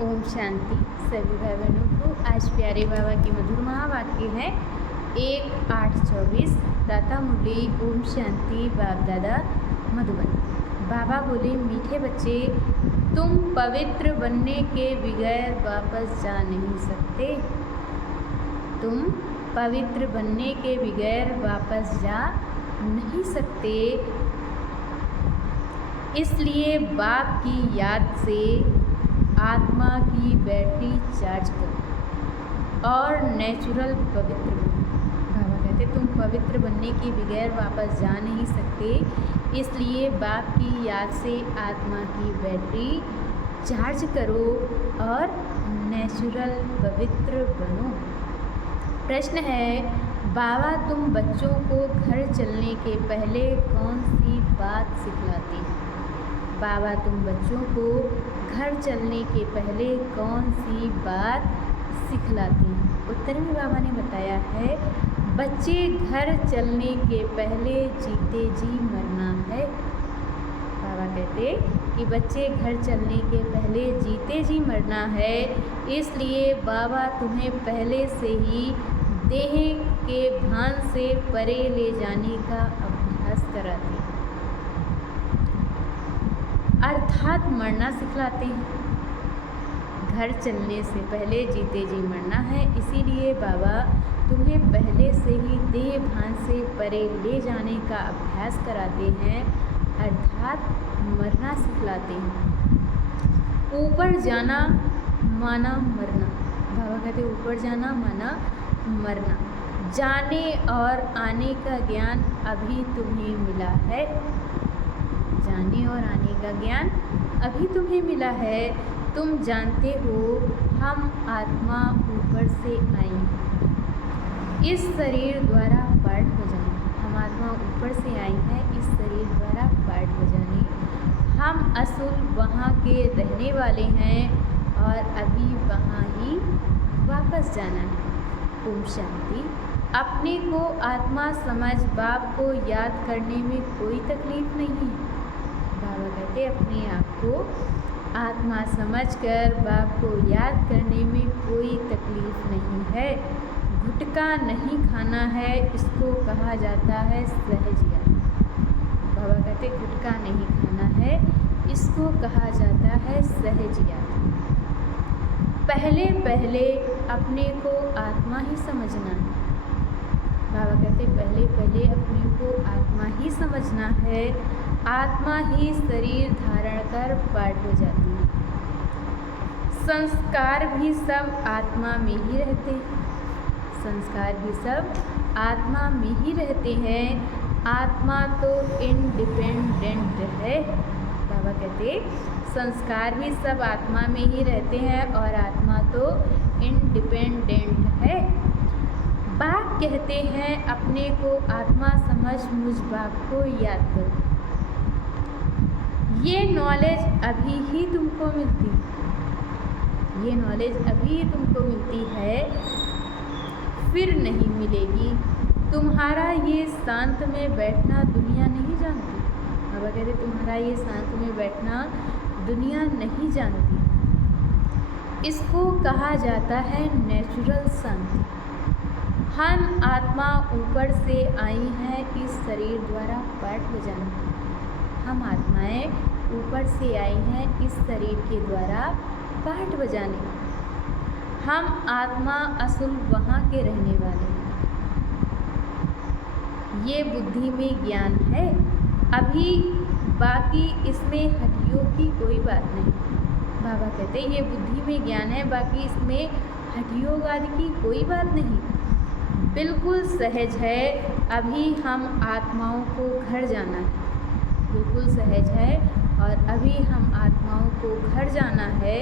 ओम शांति। सभी भाई बहनों को आज प्यारे बाबा की मधुर महावाक्य है 1-8-24। दाता मुरली ओम शांति बाप दादा मधुबन। बाबा बोले, मीठे बच्चे, तुम पवित्र बनने के बगैर वापस जा नहीं सकते। तुम पवित्र बनने के बगैर वापस जा नहीं सकते। इसलिए बाप की याद से आत्मा की बैटरी चार्ज करो और नेचुरल पवित्र बनो। बाबा कहते तुम पवित्र बनने के बगैर वापस जा नहीं सकते, इसलिए बाप की याद से आत्मा की बैटरी चार्ज करो और नेचुरल पवित्र बनो। प्रश्न है, बाबा तुम बच्चों को घर चलने के पहले कौन सी बात सिखलाते हैं? बाबा तुम बच्चों को घर चलने के पहले कौन सी बात सिखलाते हैं? उत्तर में बाबा ने बताया है, बच्चे घर चलने के पहले जीते जी मरना है। बाबा कहते कि बच्चे घर चलने के पहले जीते जी मरना है, इसलिए बाबा तुम्हें पहले से ही देह के भान से परे ले जाने का अभ्यास कराते हैं, अर्थात मरना सिखलाते हैं। घर चलने से पहले जीते जी मरना है, इसीलिए बाबा तुम्हें पहले से ही देह भान से परे ले जाने का अभ्यास कराते हैं, अर्थात मरना सिखलाते हैं। ऊपर जाना माना मरना। बाबा कहते ऊपर जाना माना मरना। जाने और आने का ज्ञान अभी तुम्हें मिला है। जाने और आने का ज्ञान अभी तुम्हें मिला है। तुम जानते हो हम आत्मा ऊपर से आई, इस शरीर द्वारा पार्ट हो जाने। हम आत्मा ऊपर से आई हैं, इस शरीर द्वारा पार्ट हो जाने। हम असुल वहाँ के रहने वाले हैं और अभी वहाँ ही वापस जाना है। ओम शांति। अपने को आत्मा समझ बाप को याद करने में कोई तकलीफ नहीं है। बाबा कहते अपने आप को आत्मा समझकर बाप को याद करने में कोई तकलीफ नहीं है। गुटखा नहीं खाना है, इसको कहा जाता है सहज याद। बाबा कहते गुटखा नहीं खाना है, इसको कहा जाता है सहज याद। पहले पहले अपने को आत्मा ही समझना है। बाबा कहते पहले पहले अपने को आत्मा ही समझना है। आत्मा ही शरीर धारण कर पार्ट हो जाती है। संस्कार भी सब आत्मा में ही रहते हैं। संस्कार भी सब आत्मा में ही रहते हैं। आत्मा तो इंडिपेंडेंट है। बाबा कहते संस्कार भी सब आत्मा में ही रहते हैं और आत्मा तो इंडिपेंडेंट है। बाप कहते हैं अपने को आत्मा समझ मुझ बाप को याद करो। ये नॉलेज अभी ही तुमको मिलती है। ये नॉलेज अभी तुमको मिलती है, फिर नहीं मिलेगी। तुम्हारा ये शांत में बैठना दुनिया नहीं जानती। बाबा कहते तुम्हारा ये शांत में बैठना दुनिया नहीं जानती। इसको कहा जाता है नेचुरल शांति। हम आत्मा ऊपर से आई हैं, इस शरीर द्वारा पार्ट हो जाना। हम आत्माएं ऊपर से आई हैं, इस शरीर के द्वारा पार्ट बजाने। हम आत्मा असुल वहाँ के रहने वाले हैं। ये बुद्धि में ज्ञान है। अभी बाकी इसमें हड्डियों की कोई बात नहीं। बाबा कहते ये बुद्धि में ज्ञान है, बाकी इसमें हड्डियों आदि की कोई बात नहीं। बिल्कुल सहज है। अभी हम आत्माओं को घर जाना है। बिल्कुल सहज है और अभी हम आत्माओं को घर जाना है,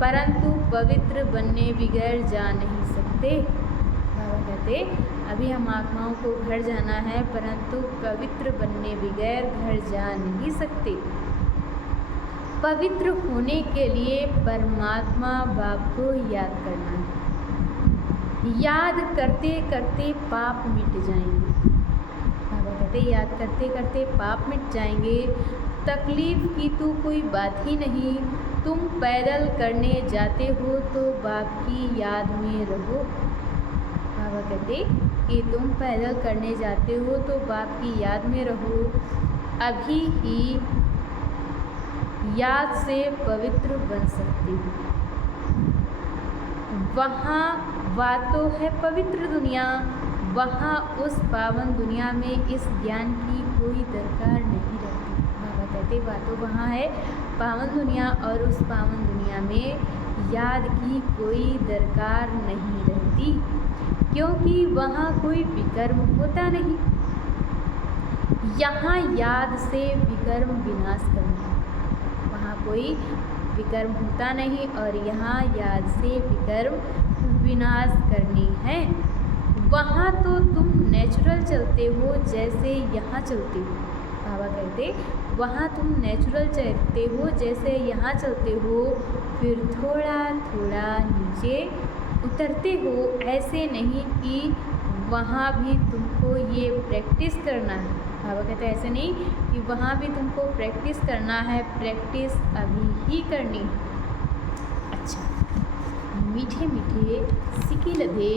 परंतु पवित्र बनने बगैर जा नहीं सकते। बाबा कहते अभी हम आत्माओं को घर जाना है, परंतु पवित्र बनने बगैर घर जा नहीं सकते। पवित्र होने के लिए परमात्मा बाप को याद करना है। याद करते करते पाप मिट जाएंगे। बाबा कहते याद करते करते पाप मिट जाएंगे। तकलीफ़ की तो कोई बात ही नहीं। तुम पैदल करने जाते हो तो बाप की याद में रहो। बाबा कहते कि तुम पैदल करने जाते हो तो बाप की याद में रहो। अभी ही याद से पवित्र बन सकते हो। वहाँ बातों है पवित्र दुनिया, वहाँ उस पावन दुनिया में इस ज्ञान की कोई दरकार नहीं रहती। बाबा कहते बातों वहाँ है पावन दुनिया और उस पावन दुनिया में याद की कोई दरकार नहीं रहती, क्योंकि वहाँ कोई विकर्म होता नहीं। यहाँ याद से विकर्म विनाश करना, वहाँ कोई विकर्म होता नहीं और यहाँ याद से विकर्म विनाश करनी है। वहाँ तो तुम नेचुरल चलते हो जैसे यहाँ चलते हो। बाबा कहते वहाँ तुम नेचुरल चलते हो जैसे यहाँ चलते हो, फिर थोड़ा थोड़ा नीचे उतरते हो। ऐसे नहीं कि वहाँ भी तुमको ये प्रैक्टिस करना है। बाबा कहते हैं ऐसे नहीं कि वहाँ भी तुमको प्रैक्टिस करना है, प्रैक्टिस अभी ही करनी है। अच्छा, मीठे मीठे सिकी लदे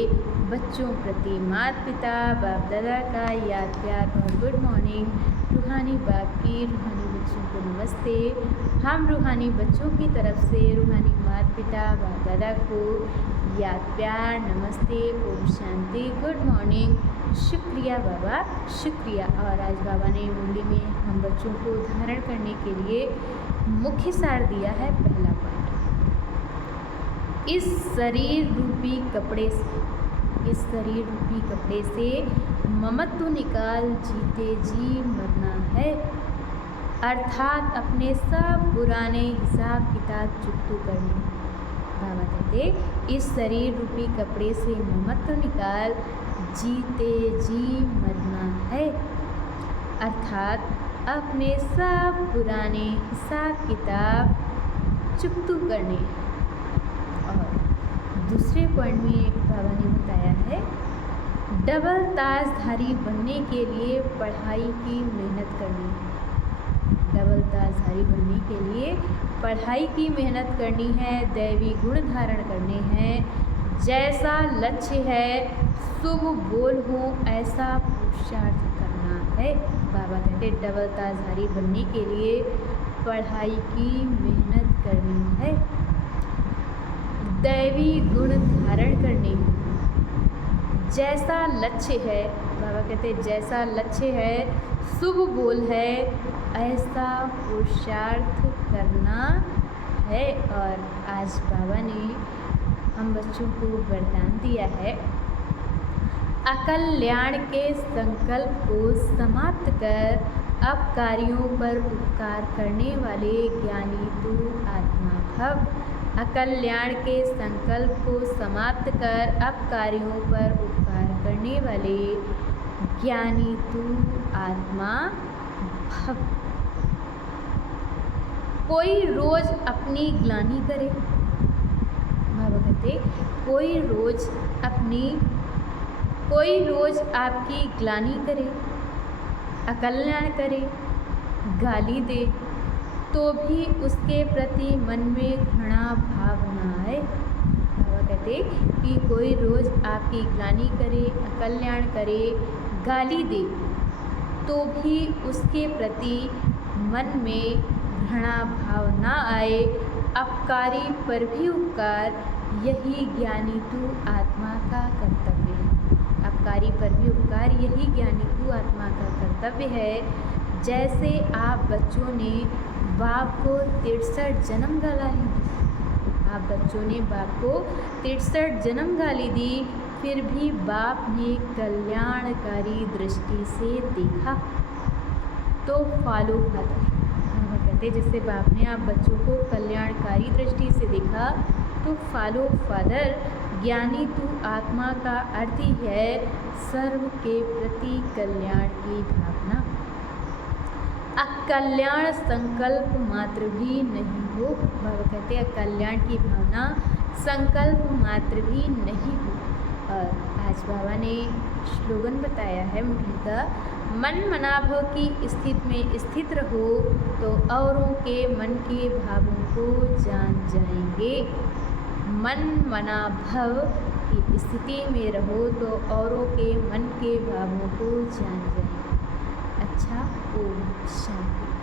बच्चों प्रति माता पिता बाप दादा का याद प्यार और गुड मॉर्निंग। रूहानी बाप की रूहानी बच्चों को नमस्ते। हम रूहानी बच्चों की तरफ से रूहानी माता पिता बाप दादा को याद प्यार नमस्ते, ओम शांति, गुड मॉर्निंग, शुक्रिया बाबा, शुक्रिया। और आज बाबा ने मुरली में हम बच्चों को धारण करने के लिए मुख्य सार दिया है। पहला पाठ, इस शरीर रूपी कपड़े से, इस शरीर रूपी कपड़े से ममत्व निकाल जीते जी मरना है, अर्थात अपने सब पुराने हिसाब किताब चुकतू करने। बाबा कहते इस शरीर रूपी कपड़े से ममत्व निकाल जीते जी मरना है, अर्थात अपने सब पुराने हिसाब किताब चुकतू करने। और दूसरे पॉइंट में बाबा ने बताया है डबल ताजधारी बनने के लिए पढ़ाई की मेहनत करनी। डबल ताजधारी बनने के लिए पढ़ाई की मेहनत करनी है, दैवी गुण धारण करने हैं। जैसा लक्ष्य है शुभ बोल हो ऐसा पुरुषार्थ करना है। बाबा कहते डबल ताजधारी बनने के लिए पढ़ाई की मेहनत करनी है, दैवी गुण धारण करने हैं। जैसा लक्ष्य है, बाबा कहते जैसा लक्ष्य है शुभ बोल है ऐसा पुरुषार्थ करना है। और आज बाबा ने हम बच्चों को वरदान दिया है, अकल्याण के संकल्प को समाप्त कर अब कार्यों पर उपकार करने वाले ज्ञानी तू आत्मा भव। अकल्याण के संकल्प को समाप्त कर अब कार्यों पर उपकार करने वाले ज्ञानी तू आत्मा भव। कोई रोज अपनी ग्लानि करे, बाबा कहते कोई रोज आपकी ग्लानि करे, अकल्याण करे, गाली दे, तो भी उसके प्रति मन में घृणा भाव न आए। बाबा कहते कि कोई रोज़ आपकी ग्लानि करे, अकल्याण करे, गाली दे, तो भी उसके प्रति मन में घृणा भाव न आए। अपकारी पर भी उपकार, यही ज्ञानी तू आत्मा का कर्तव्य है। अपकारी पर भी उपकार, यही ज्ञानी तू आत्मा का कर्तव्य है। जैसे आप बच्चों ने बाप को 63 जन्म गाली दी, आप बच्चों ने बाप को 63 जन्म गाली दी, फिर भी बाप ने कल्याणकारी दृष्टि से देखा तो फॉलो फादर। कहते जैसे बाप ने आप बच्चों को कल्याणकारी दृष्टि से देखा तो फॉलो फादर। ज्ञानी तू आत्मा का अर्थ ही है सर्व के प्रति कल्याण की भावना। अकल्याण संकल्प मात्र भी नहीं हो। बाबा कहते अकल्याण की भावना संकल्प मात्र भी नहीं हो। और आज बाबा ने स्लोगन बताया है मुरली का, मन मनाभव की स्थिति में स्थित रहो तो औरों के मन के भावों को जान जाएंगे। मन मना भव की स्थिति में रहो तो औरों के मन के भावों को जान जाएंगे। अच्छा, ओम शांति।